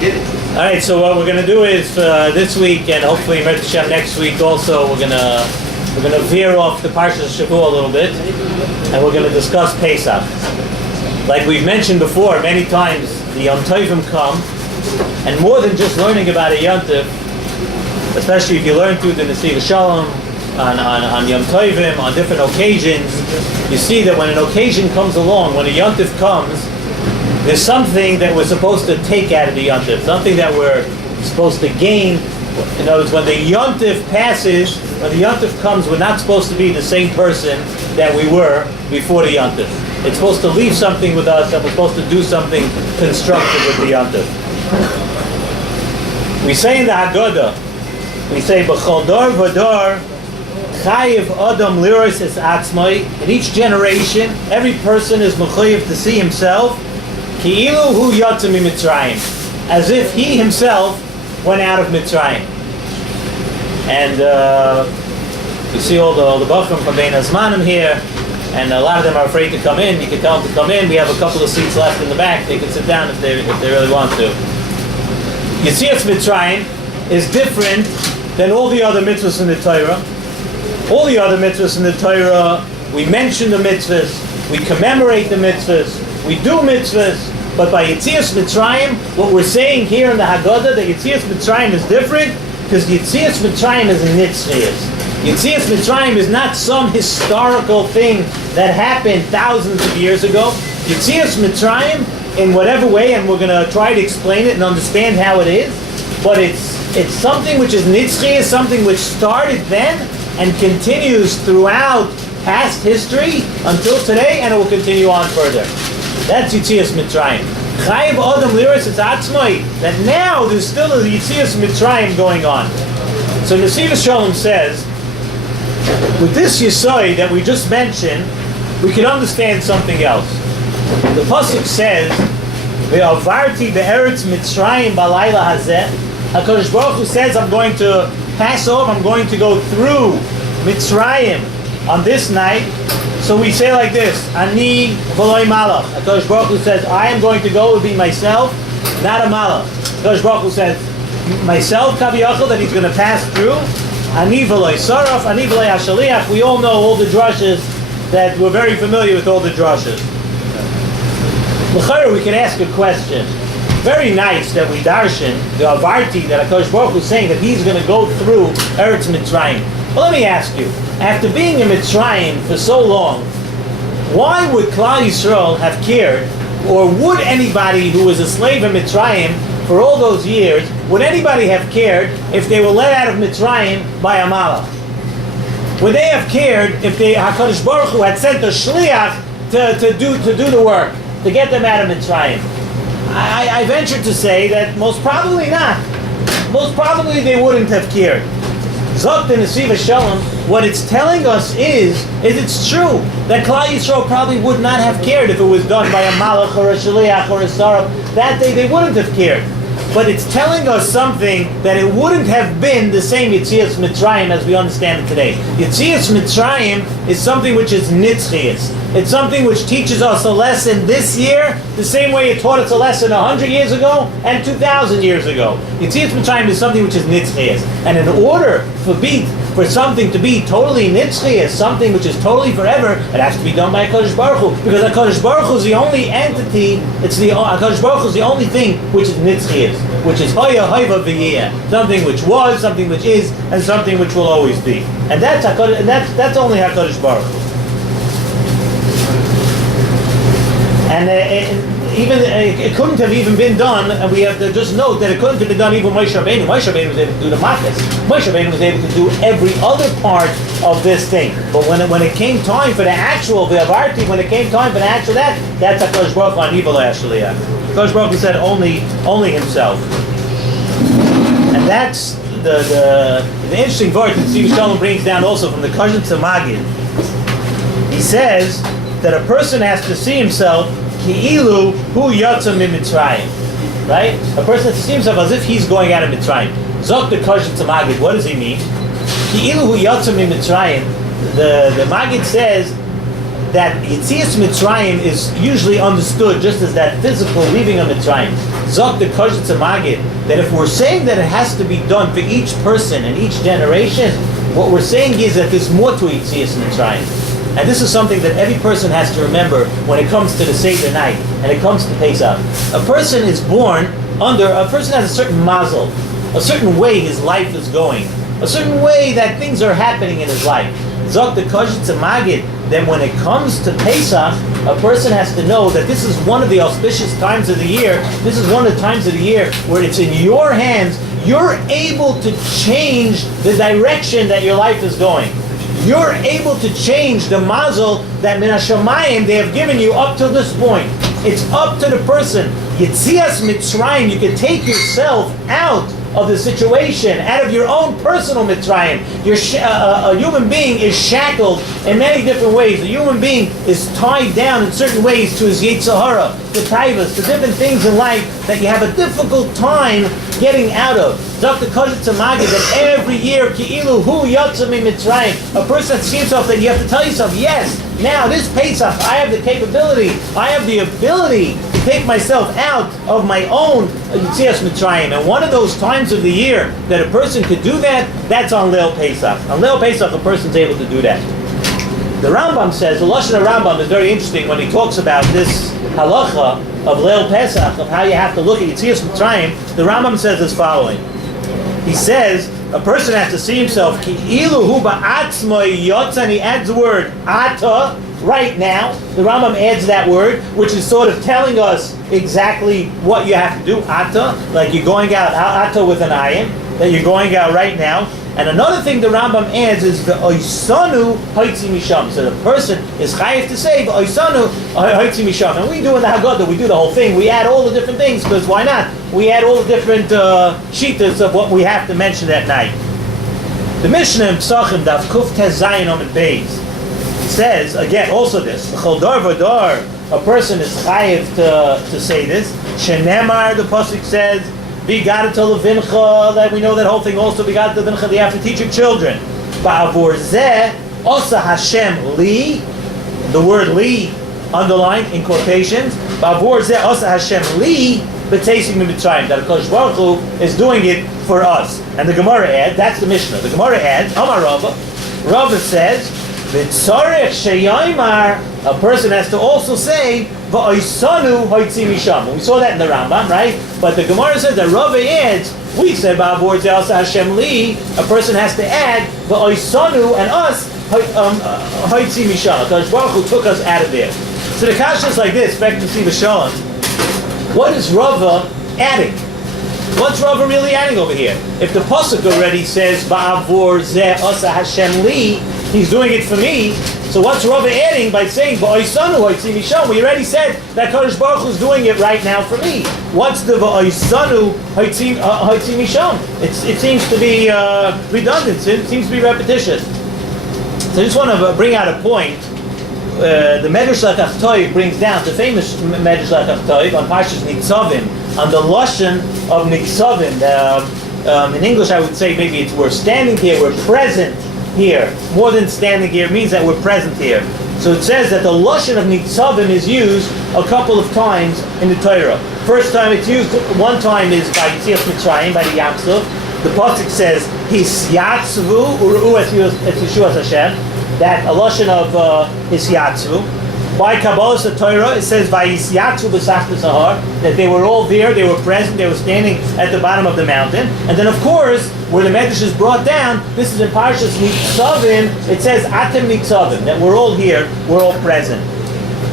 did it. All right, so what we're going to do is this week and hopefully next week also we're going to veer off the Parshas Shavua a little bit and we're going to discuss Pesach. Like we've mentioned before many times, the Yom Tovim come, and more than just learning about a Yom Tov, especially if you learn through the Nesiv Shalom on Yom Tovim, on different occasions, you see that when an occasion comes along, when a Yom Tov comes, there's something that we're supposed to take out of the Yom Tov, something that we're supposed to gain. In other words, when the Yom Tov passes, when the Yom Tov comes, we're not supposed to be the same person that we were before the Yom Tov. It's supposed to leave something with us, and we're supposed to do something constructive with the Yom Tov. We say in the Haggadah, we say, B'chol dor v'dor, chayiv adam liros es atzmai. In each generation, every person is mechayiv to see himself, ki'ilu hu yatsa mitzrayim, as if he himself went out of Mitzrayim. And you see all the Bachram from Bein Hazmanim here, and a lot of them are afraid to come in. You can tell them to come in. We have a couple of seats left in the back. They can sit down if they really want to. Yetzias Mitzrayim is different than all the other mitzvahs in the Torah. All the other mitzvahs in the Torah, we mention the mitzvahs, we commemorate the mitzvahs, we do mitzvahs, but by Yetzias Mitzrayim, what we're saying here in the Haggadah, that Yetzias Mitzrayim is different, because Yetzias Mitzrayim is Nitzchias. Yetzias Mitzrayim is not some historical thing that happened thousands of years ago. Yetzias Mitzrayim, in whatever way, and we're going to try to explain it and understand how it is, but it's something which is Nitzchias, something which started then and continues throughout past history until today, and it will continue on further. That's Yetzias Mitzrayim. Chayiv Adam Liros Es Atzmai. That now there's still a Yetzias Mitzrayim going on. So Nesiv Shalom says, with this Yesod that we just mentioned, we can understand something else. The pasuk says, "Ve'avarti be'eretz Mitzrayim b'layla hazeh." HaKadosh Baruch Hu says, I'm going to pass over, I'm going to go through Mitzrayim on this night. So we say like this, Ani v'loi malach. HaKadosh Baruch Hu says, I am going to go and be myself, not a malach. HaKadosh Baruch Hu says, myself, Kaviyachal, that he's going to pass through. Ani v'loi saraf, Ani v'loi hashaliach. We all know all the drushes, that we're very familiar with all the drushes. L'chayr, we can ask a question. Very nice that we darshan, the avarti, that HaKadosh Baruch Hu is saying that he's going to go through Eretz Mitzrayim. Well, let me ask you, after being in Mitzrayim for so long, why would Klal Yisrael have cared, or would anybody who was a slave in Mitzrayim for all those years, would anybody have cared if they were let out of Mitzrayim by a malach? Would they have cared if HaKadosh Baruch Hu had sent a shliach to do the work, to get them out of Mitzrayim? I venture to say that most probably not. Most probably they wouldn't have cared. Zot in Nesiv Shalom, what it's telling us is it's true that Klal Yisrael probably would not have cared if it was done by a malach or a shaliach or a saraf. That they wouldn't have cared. But it's telling us something that it wouldn't have been the same Yetzias Mitzrayim as we understand it today. Yetzias Mitzrayim is something which is nitzchias. It's something which teaches us a lesson this year, the same way it taught us a lesson 100 years ago and 2,000 years ago. Yetzias Mitzrayim is something which is nitzchias. And in order for something to be totally nitzchias, something which is totally forever, it has to be done by HaKadosh Baruch Hu. Because HaKadosh Baruch Hu is the only entity, HaKadosh Baruch Hu is the only thing which is nitzchias, which is hoya, hoiva, v'yeh. Something which was, something which is, and something which will always be. And that's only HaKadosh Baruch Hu. And it couldn't have even been done, and we have to just note that it couldn't have been done even Moshe Rabbeinu. Moshe Rabbeinu was able to do the makas. Moshe Rabbeinu was able to do every other part of this thing. But when it came time for the actual V'avarti, when it came time for the actual that's HaKadosh Baruch Hu Ani v'lo Hashaliach. HaKadosh Baruch Hu said only himself. And that's the interesting part that Steve Shalom brings down also from the Kazhin Tzemagid. He says that a person has to see himself ki'ilu hu yatsa min Mitzrayim. Right? A person has to see himself as if he's going out of Mitzrayim. Zok the Kazhin Tzemagid, what does he mean? Ki'ilu hu yatsa min Mitzrayim. The Magid says that Yetzias Mitzrayim is usually understood just as that physical leaving of Mitzrayim. Zok the Koshitz Magid, that if we're saying that it has to be done for each person and each generation, what we're saying is that there's more to Yetzias Mitzrayim. And this is something that every person has to remember when it comes to the Seder night and it comes to Pesach. A person is born a person has a certain mazel, a certain way his life is going, a certain way that things are happening in his life. Zok the Koshitz Magid, then when it comes to Pesach, a person has to know that this is one of the auspicious times of the year. This is one of the times of the year where it's in your hands. You're able to change the direction that your life is going. You're able to change the mazel that Min HaShamayim they have given you up to this point. It's up to the person. Yetzias Mitzrayim, you can take yourself out of the situation, out of your own personal Mitzrayim. A human being is shackled in many different ways. A human being is tied down in certain ways to his Yetzer Hara, to taivas, to different things in life that you have a difficult time getting out of. Dr. Koshitz Magid, that every year, Ki'ilu Hu Yotza Mi Mitzrayim, a person that sees himself, that you have to tell yourself, yes, now this Pesach, I have the capability, I have the ability to take myself out of my own Yetzias Mitzrayim. And one of those times of the year that a person could do that, that's on Leil Pesach. On Leil Pesach, a person's able to do that. The Rambam says, the Lashon of Rambam is very interesting when he talks about this halacha of Leil Pesach, of how you have to look at Yetzias Mitzrayim. The Rambam says as following. He says, a person has to see himself, Ki'ilu hu ba'atzmoi yotza, and he adds the word ata, right now. The Rambam adds that word, which is sort of telling us exactly what you have to do. Ata, like you're going out, ata with an ayin, that you're going out right now. And another thing the Rambam adds is the oisanu haitzi misham. So the person is chayiv to say the oisanu haitzi misham. And we do in the Haggadah, we do the whole thing. We add all the different things, because why not? We add all the different shitas of what we have to mention that night. The Mishnah in Pesachim, Daf Kuf Tez Zayin Amud Beis, says, again, also this, Chol Dar Vadar, a person is chayiv to say this. Shenemar, the Pasuk says, Vigada to Levincha, that we know that whole thing also, Vigada to Levincha, they have to teach your children. Ba'avor zeh, Osa Hashem li, the word li, underlined in quotations, Ba'avor zeh, Osa Hashem li, B'teisim Mitzrayim, that HaKadosh Baruch Hu is doing it for us. And the Gemara adds, that's the Mishnah, the Gemara adds, Amar Rava, Rava says, V'tzarech sheyaymar, a person has to also say, V'oisanu hoitzi misham. We saw that in the Rambam, right? But the Gemara says that Rava adds, we said, Ba'avor zeh Osa Hashem li, a person has to add, V'oisanu and us, hoitzi misham. HaKadosh Baruch Hu took us out of there. So the kasha is like this, back to see V'shalom. What is Rava adding? What's Rava really adding over here? If the Pasuk already says, Ba'avor zeh Osa Hashem li, he's doing it for me, so what's Rava adding by saying, Ba'oisanu hoitzi misham? We already said that Kadosh Baruch Hu is doing it right now for me. What's the Ba'oisanu hoitzi misham? It seems to be redundant, it seems to be repetitious. So I just want to bring out a point. The Medrash Lakach Toiv brings down the famous Medrash Lakach Toiv on Parshas Nitzavim, on the Lashon of Nitzavim. In English, I would say maybe we're standing here, we're present here. More than standing here means that we're present here. So it says that the Lashon of Nitzavim is used a couple of times in the Torah. First time it's used, one time is by Yetzias Mitzrayim, by the Yam Suf. The Pasuk says, Hisyatzvu u'ru'u es Yeshuas Hashem. That a lashon of Hisyatzvu. By Kabbalas Torah, it says Vayisyatzu b'sach b'sahar, that they were all there, they were present, they were standing at the bottom of the mountain. And then, of course, where the Medrash is brought down, this is in Parshas Nitzavim. It says Atem Nitzavim, that we're all here, we're all present.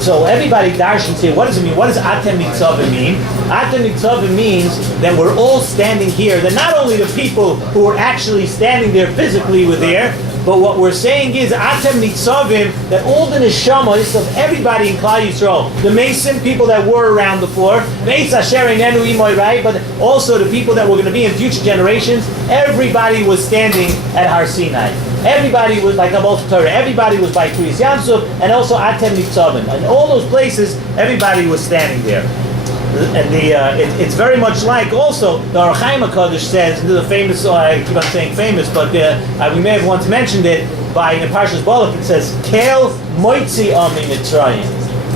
So everybody darshans here. What does it mean? What does Atem Nitzavim mean? Atem Nitzavim means that we're all standing here. That not only the people who are actually standing there physically were there, but what we're saying is Atem Nitzavim, that all the neshamas of everybody in Klal Yisrael, the Mason people that were around before, Meis Asher Einenu Imoy, right? But also the people that were going to be in future generations, everybody was standing at Har Sinai. Everybody was by Kabbalas Torah. Everybody was by Kriyas Yamsuf, and also Atem Nitzavim. In all those places, everybody was standing there. And it's very much like also the Arachaim HaKadosh says, the famous, I keep on saying famous, but we may have once mentioned it, in Parshas Balak it says Kel Moitzi Ami Mitzrayim.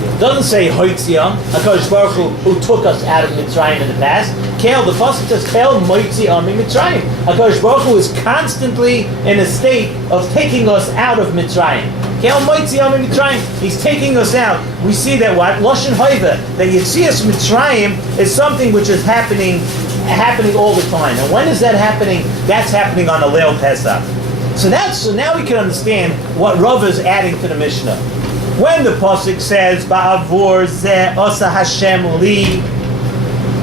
It doesn't say Hoitziam, HaKadosh Baruch Hu, who took us out of Mitzrayim in the past. Kel, the pasuk says Kel Moitzi Ami Mitzrayim. HaKadosh Baruch Hu is constantly in a state of taking us out of Mitzrayim. Kel Moitzi Ami Mitzrayim. He's taking us out. We see that what? Loshen Hoiva. That Yetzias Mitzrayim is something which is happening all the time. And when is that happening? That's happening on the Leil Pesach. So now we can understand what Rav is adding to the Mishnah. When the pasuk says Ba'avur Zeh Osa Hashem Li,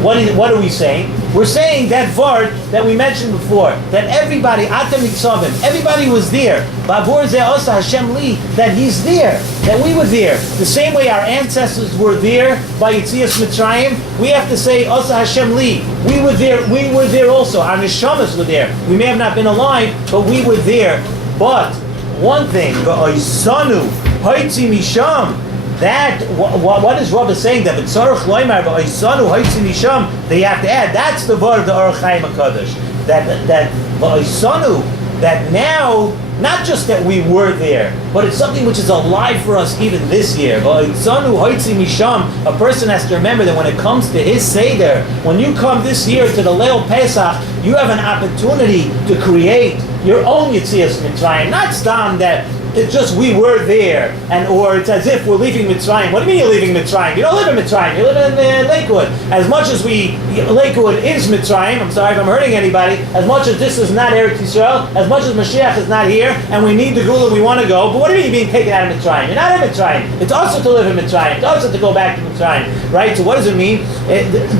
what are we saying? We're saying that word that we mentioned before, that everybody, Atem Mitzavim, everybody was there. Ba'avur Zeh Osa Hashem Li, that He's there, that we were there. The same way our ancestors were there by Yetzias Mitzrayim, we have to say Osa Hashem Li. We were there also. Our neshamas were there. We may have not been alive, but we were there. But one thing, Ba'oisanu Haitzi Misham. That what is Rav saying? That B'tzarech Loimar Ba'oisanu Haitzi Misham. They have to add. That's the word of the Orach Chaim HaKadosh. That Ba'oisanu. That now, not just that we were there, but it's something which is alive for us even this year. Ba'oisanu Haitzi Misham. A person has to remember that when it comes to his Seder, when you come this year to the Leil Pesach, you have an opportunity to create your own Yetzias Mitzrayim. Not stam that it's just we were there, or it's as if we're leaving Mitzrayim. What do you mean you're leaving Mitzrayim? You don't live in Mitzrayim. You live in Lakewood. As much as Lakewood is Mitzrayim, I'm sorry if I'm hurting anybody, as much as this is not Eretz Yisrael, as much as Mashiach is not here, and we need the Gula, we want to go, but what do you mean you're being taken out of Mitzrayim? You're not in Mitzrayim. It's also to live in Mitzrayim. It's also to go back to Mitzrayim. Right? So what does it mean?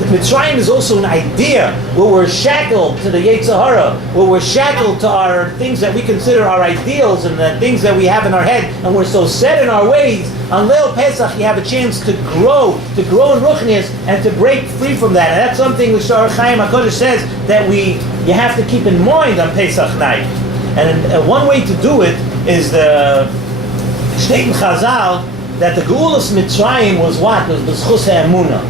Mitzrayim is also an idea where we're shackled to the Yetzer Hara, where we're shackled to our things that we consider our ideals and the things that we have in our head, and we're so set in our ways. On Leil Pesach, you have a chance to grow in Ruchnius and to break free from that. And that's something which Orach Chaim HaKadosh says that you have to keep in mind on Pesach night. And one way to do it is the Shteit in Chazal that the Geulas Mitzrayim was what? Was the Schus HaEmunah.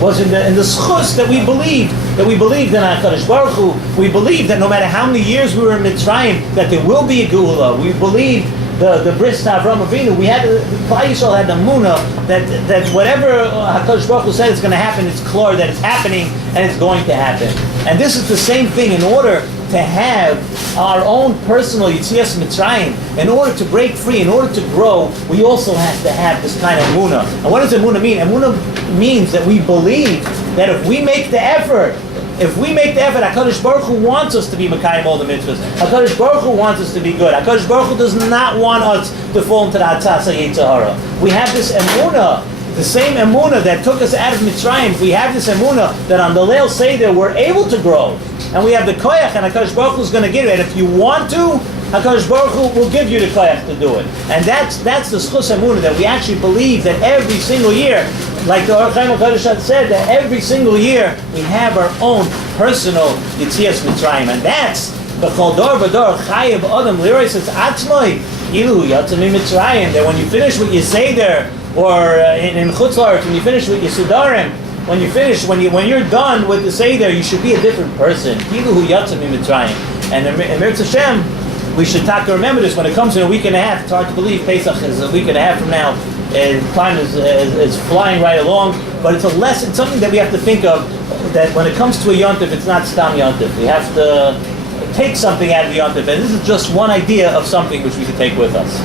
Was in the schus that we believed in HaKadosh Baruch Hu. We believed that no matter how many years we were in Mitzrayim, that there will be a Geula. We believed the bris to Avraham Avinu. Klal Yisrael had the Munah that whatever HaKadosh Baruch Hu said is going to happen, it's clear that it's happening and it's going to happen. And this is the same thing. In order to have our own personal Yetzias Mitzrayim, in order to break free, in order to grow, we also have to have this kind of Emunah. And what does Emunah mean? Emunah means that we believe that if we make the effort, HaKadosh Baruch Hu wants us to be Mekayim all the mitzvahs. HaKadosh Baruch Hu wants us to be good. HaKadosh Baruch Hu does not want us to fall into the Atzasa Yetzer Hara. We have this Emunah, the same Emunah that took us out of Mitzrayim. We have this Emunah that on the Leil Seder we're able to grow. And we have the koyach, and HaKadosh Baruch Hu is going to give it. And if you want to, HaKadosh Baruch Hu will give you the koyach to do it. And that's the schus emunah, that we actually believe that every single year, like the Orach Chaim HaKadosh had said, that every single year we have our own personal Yetzias Mitzrayim. And that's the Chol Dor V'Dor Chayev Adam Liros Es Atzmoi Ilu Yatzim Mitzrayim. That when you finish what you say there, or in Chutz La'aretz, when you finish with Yisudarim, when you're done with the Seder, you should be a different person. Ilu Yatzim Mitzrayim. And in Eretz Hashem, we should remember this when it comes in a week and a half. It's hard to believe Pesach is a week and a half from now. And time is flying right along. But it's a lesson, something that we have to think of, that when it comes to a yontif, it's not stam yontif. We have to take something out of the yontif. And this is just one idea of something which we could take with us.